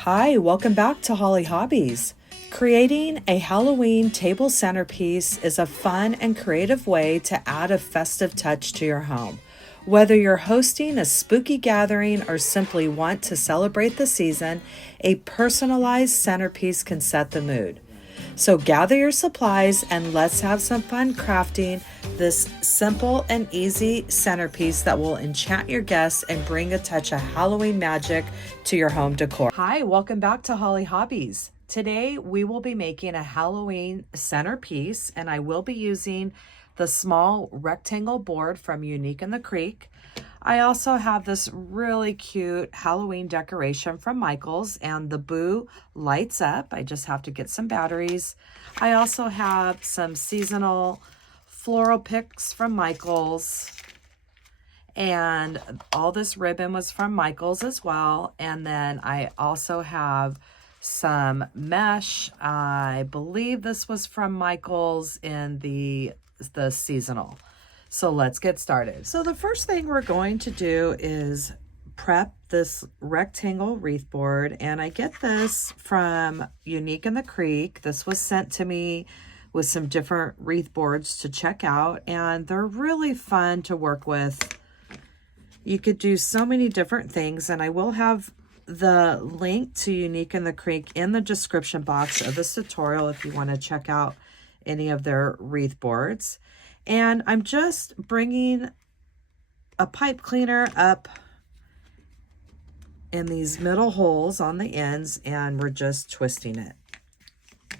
Hi, welcome back to Hollie Hobbies. Creating a Halloween table centerpiece is a fun and creative way to add a festive touch to your home. Whether you're hosting a spooky gathering or simply want to celebrate the season, a personalized centerpiece can set the mood. So gather your supplies and let's have some fun crafting this simple and easy centerpiece that will enchant your guests and bring a touch of Halloween magic to your home decor. Hi, welcome back to Hollie Hobbies. Today we will be making a Halloween centerpiece, and I will be using the small rectangle board from Unique in the Creek. I also have this really cute Halloween decoration from Michaels, and the boo lights up. I just have to get some batteries. I also have some seasonal floral picks from Michaels, and all this ribbon was from Michaels as well. And then I also have some mesh. I believe this was from Michaels in the seasonal. So let's get started. So the first thing we're going to do is prep this rectangle wreath board, and I get this from Unique in the Creek. This was sent to me with some different wreath boards to check out, and they're really fun to work with. You could do so many different things, and I will have the link to Unique in the Creek in the description box of this tutorial if you want to check out any of their wreath boards. And I'm just bringing a pipe cleaner up in these middle holes on the ends, and we're just twisting it.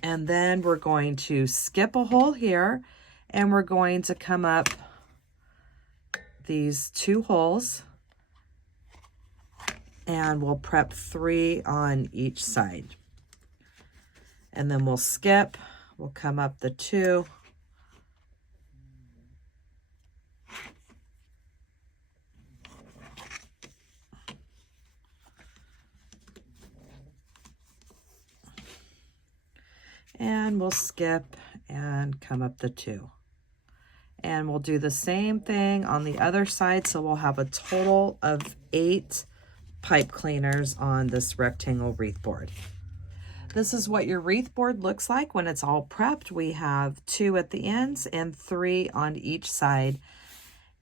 And then we're going to skip a hole here, and we're going to come up these two holes, and we'll prep 3 on each side. And then we'll skip, we'll come up the 2. And we'll skip and come up the 2. And we'll do the same thing on the other side. So we'll have a total of 8 pipe cleaners on this rectangle wreath board. This is what your wreath board looks like when it's all prepped. We have 2 at the ends and 3 on each side.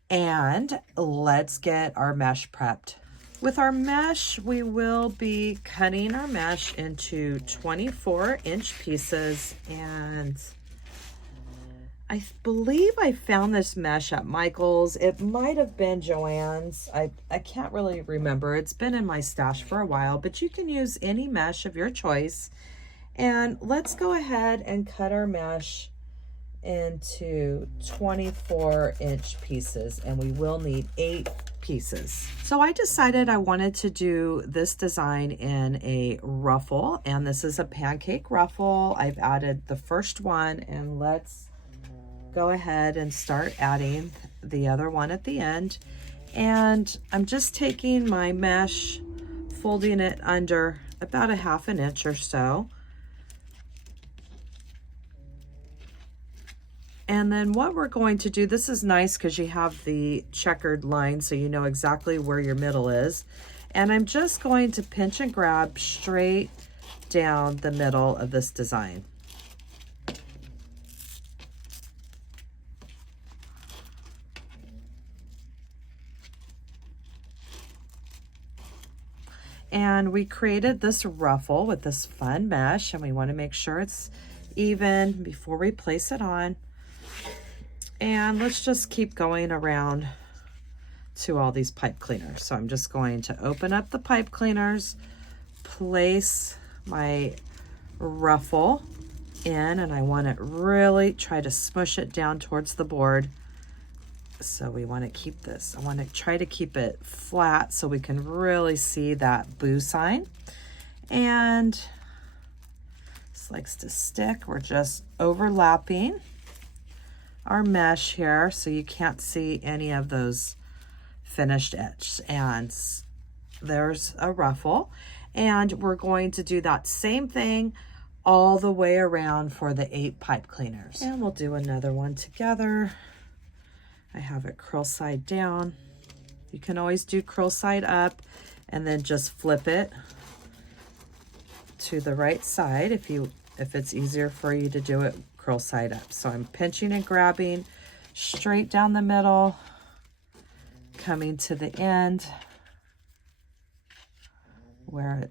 And let's get our mesh prepped. With our mesh, we will be cutting our mesh into 24-inch pieces, and I believe I found this mesh at Michael's. It might have been Joann's. I can't really remember. It's been in my stash for a while, but you can use any mesh of your choice. And let's go ahead and cut our mesh into 24-inch pieces, and we will need 8 pieces. So I decided I wanted to do this design in a ruffle, and this is a pancake ruffle. I've added the first one, and let's go ahead and start adding the other one at the end. And I'm just taking my mesh, folding it under about a 1/2 inch or so. And then what we're going to do, this is nice because you have the checkered line so you know exactly where your middle is. And I'm just going to pinch and grab straight down the middle of this design. And we created this ruffle with this fun mesh, and we want to make sure it's even before we place it on. And let's just keep going around to all these pipe cleaners. So I'm just going to open up the pipe cleaners, place my ruffle in, and I want to really try to smush it down towards the board. So we want to keep this, I want to try to keep it flat so we can really see that boo sign. And this likes to stick. We're just overlapping our mesh here so you can't see any of those finished edges. And there's a ruffle, and we're going to do that same thing all the way around for the 8 pipe cleaners. And we'll do another one together. I have it curl side down. You can always do curl side up and then just flip it to the right side if it's easier for you to do it curl side up. So I'm pinching and grabbing straight down the middle, coming to the end where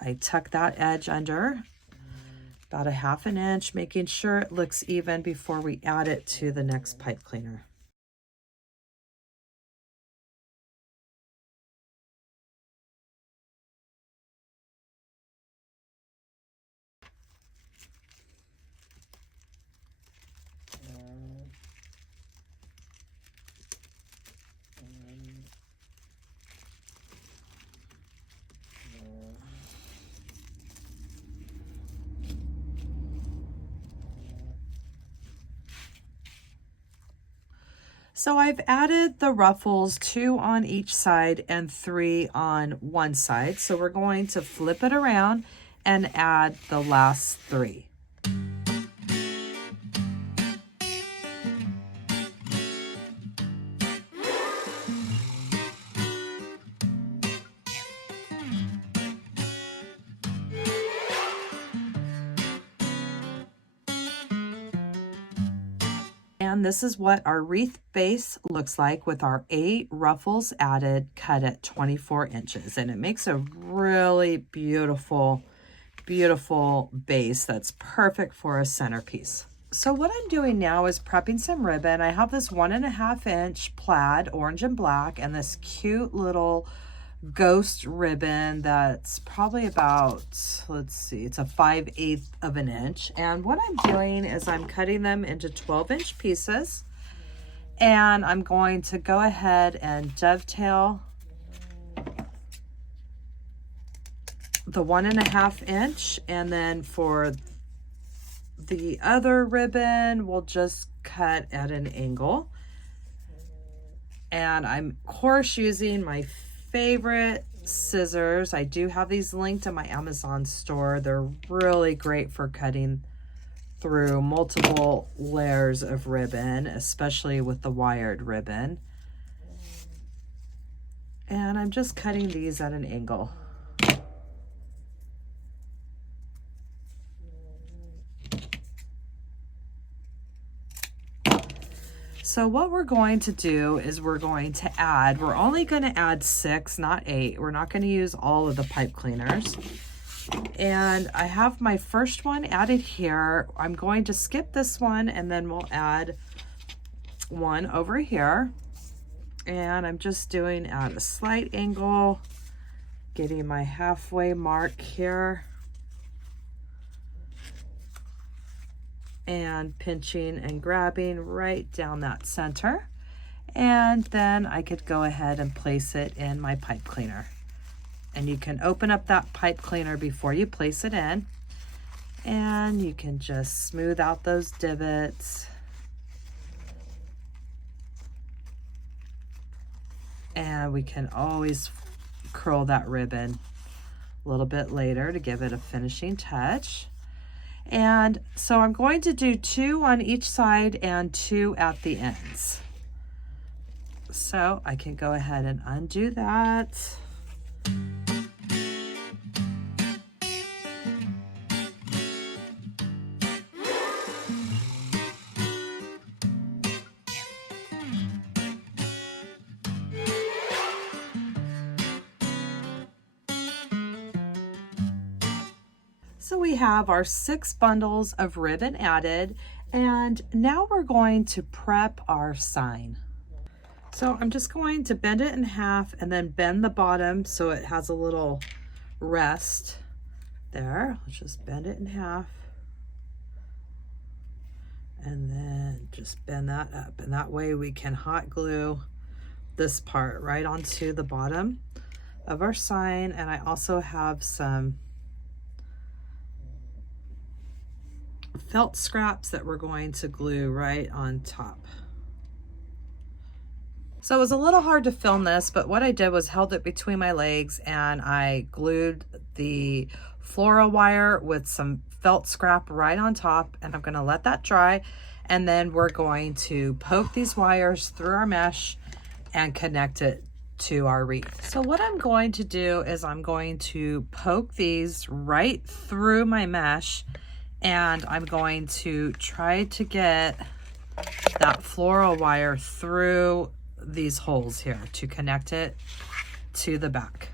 I tuck that edge under about 1/2 inch, making sure it looks even before we add it to the next pipe cleaner. So I've added the ruffles, 2 on each side and 3 on one side. So we're going to flip it around and add the last 3. And this is what our wreath base looks like with our 8 ruffles added, cut at 24 inches. And it makes a really beautiful, beautiful base that's perfect for a centerpiece. So what I'm doing now is prepping some ribbon. I have this 1.5 inch plaid, orange and black, and this cute little ghost ribbon that's probably about, let's see, it's a 5/8 of an inch. And what I'm doing is I'm cutting them into 12-inch pieces, and I'm going to go ahead and dovetail the 1.5 inch, and then for the other ribbon we'll just cut at an angle. And I'm of course using my favorite scissors. I do have these linked in my Amazon store. They're really great for cutting through multiple layers of ribbon, especially with the wired ribbon. And I'm just cutting these at an angle. So what we're going to do is we're only going to add 6, not 8. We're not going to use all of the pipe cleaners. And I have my first one added here. I'm going to skip this one, and then we'll add one over here. And I'm just doing at a slight angle, getting my halfway mark here, and pinching and grabbing right down that center. And then I could go ahead and place it in my pipe cleaner. And you can open up that pipe cleaner before you place it in, and you can just smooth out those divots. And we can always curl that ribbon a little bit later to give it a finishing touch. And so I'm going to do 2 on each side and 2 at the ends. So I can go ahead and undo that. So we have our 6 bundles of ribbon added, and now we're going to prep our sign. So I'm just going to bend it in half and then bend the bottom so it has a little rest there. Let's just bend it in half and then just bend that up, and that way we can hot glue this part right onto the bottom of our sign. And I also have some felt scraps that we're going to glue right on top. So it was a little hard to film this, but what I did was held it between my legs and I glued the floral wire with some felt scrap right on top, and I'm going to let that dry, and then we're going to poke these wires through our mesh and connect it to our wreath. So what I'm going to do is I'm going to poke these right through my mesh, and I'm going to try to get that floral wire through these holes here to connect it to the back.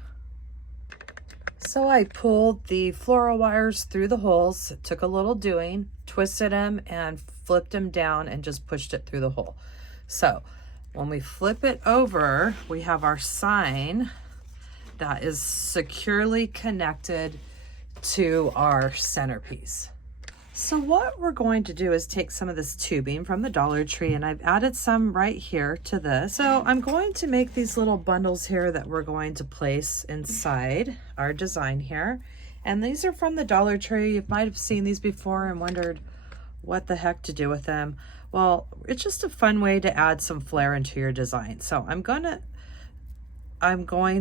So I pulled the floral wires through the holes. It took a little doing, twisted them and flipped them down and just pushed it through the hole. So when we flip it over, we have our sign that is securely connected to our centerpiece. So what we're going to do is take some of this tubing from the Dollar Tree, and I've added some right here to this. So I'm going to make these little bundles here that we're going to place inside our design here. And these are from the Dollar Tree. You might have seen these before and wondered what the heck to do with them. Well, it's just a fun way to add some flair into your design. So I'm going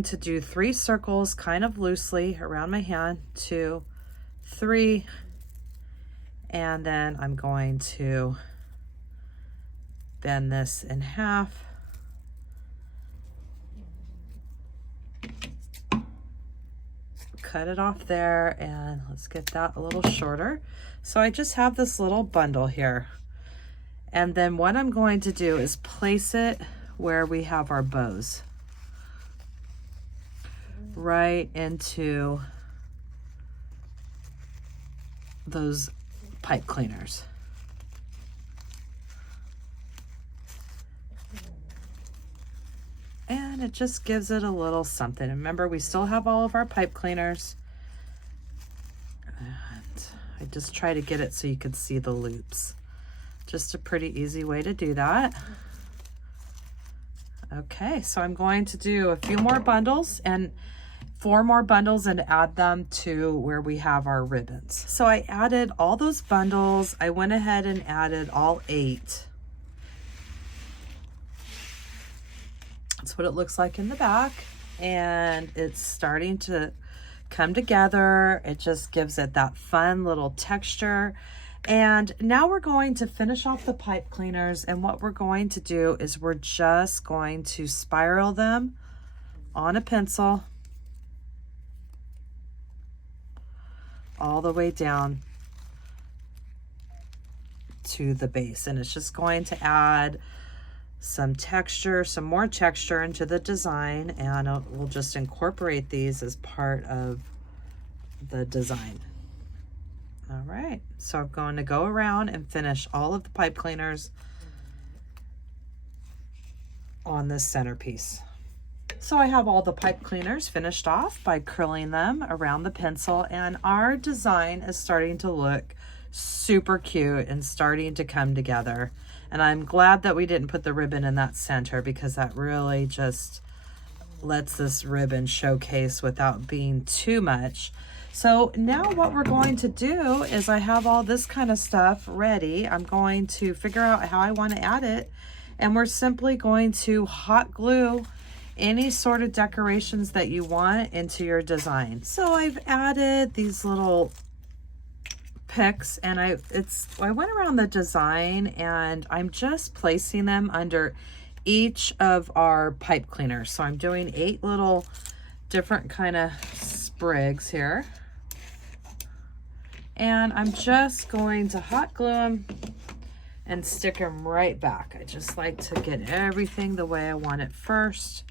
to do 3 circles kind of loosely around my hand, 2, 3, and then I'm going to bend this in half. Cut it off there, and let's get that a little shorter. So I just have this little bundle here. And then what I'm going to do is place it where we have our bows. Right into those pipe cleaners. And it just gives it a little something. Remember, we still have all of our pipe cleaners. And I just try to get it so you can see the loops. Just a pretty easy way to do that. Okay, so I'm going to do a few more bundles and 4 more bundles and add them to where we have our ribbons. So I added all those bundles. I went ahead and added all 8. That's what it looks like in the back, and it's starting to come together. It just gives it that fun little texture. And now we're going to finish off the pipe cleaners, and what we're going to do is we're just going to spiral them on a pencil all the way down to the base, and it's just going to add some texture, some more texture into the design, and we'll just incorporate these as part of the design. All right, so I'm going to go around and finish all of the pipe cleaners on this centerpiece. So I have all the pipe cleaners finished off by curling them around the pencil, and our design is starting to look super cute and starting to come together. And I'm glad that we didn't put the ribbon in that center, because that really just lets this ribbon showcase without being too much. So now what we're going to do is I have all this kind of stuff ready. I'm going to figure out how I want to add it, and we're simply going to hot glue any sort of decorations that you want into your design. So I've added these little picks, and I went around the design and I'm just placing them under each of our pipe cleaners. So I'm doing 8 little different kind of sprigs here, and I'm just going to hot glue them and stick them right back. I just like to get everything the way I want it first.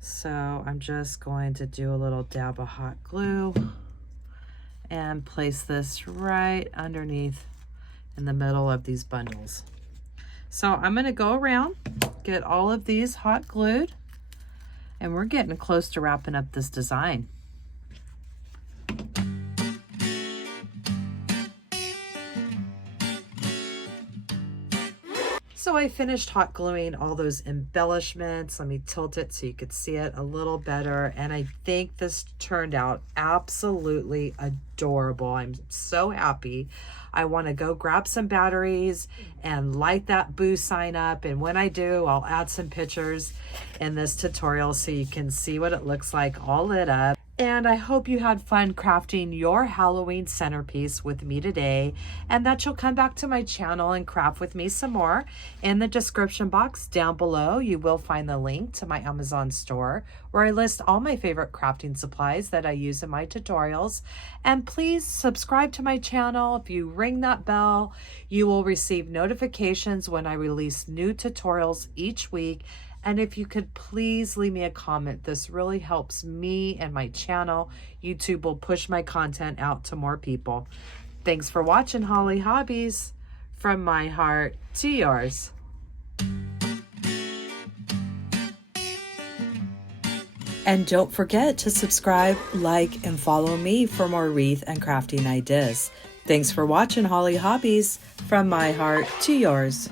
So I'm just going to do a little dab of hot glue and place this right underneath in the middle of these bundles. So I'm going to go around, get all of these hot glued, and we're getting close to wrapping up this design. So I finished hot gluing all those embellishments. Let me tilt it so you could see it a little better. And I think this turned out absolutely adorable. I'm so happy. I want to go grab some batteries and light that boo sign up. And when I do, I'll add some pictures in this tutorial so you can see what it looks like all lit up. And I hope you had fun crafting your Halloween centerpiece with me today, and that you'll come back to my channel and craft with me some more. In the description box down below, you will find the link to my Amazon store where I list all my favorite crafting supplies that I use in my tutorials. And please subscribe to my channel. If you ring that bell, you will receive notifications when I release new tutorials each week. And if you could please leave me a comment, this really helps me and my channel. YouTube will push my content out to more people. Thanks for watching Hollie Hobbies. From my heart to yours. And don't forget to subscribe, like, and follow me for more wreath and crafting ideas. Thanks for watching Hollie Hobbies. From my heart to yours.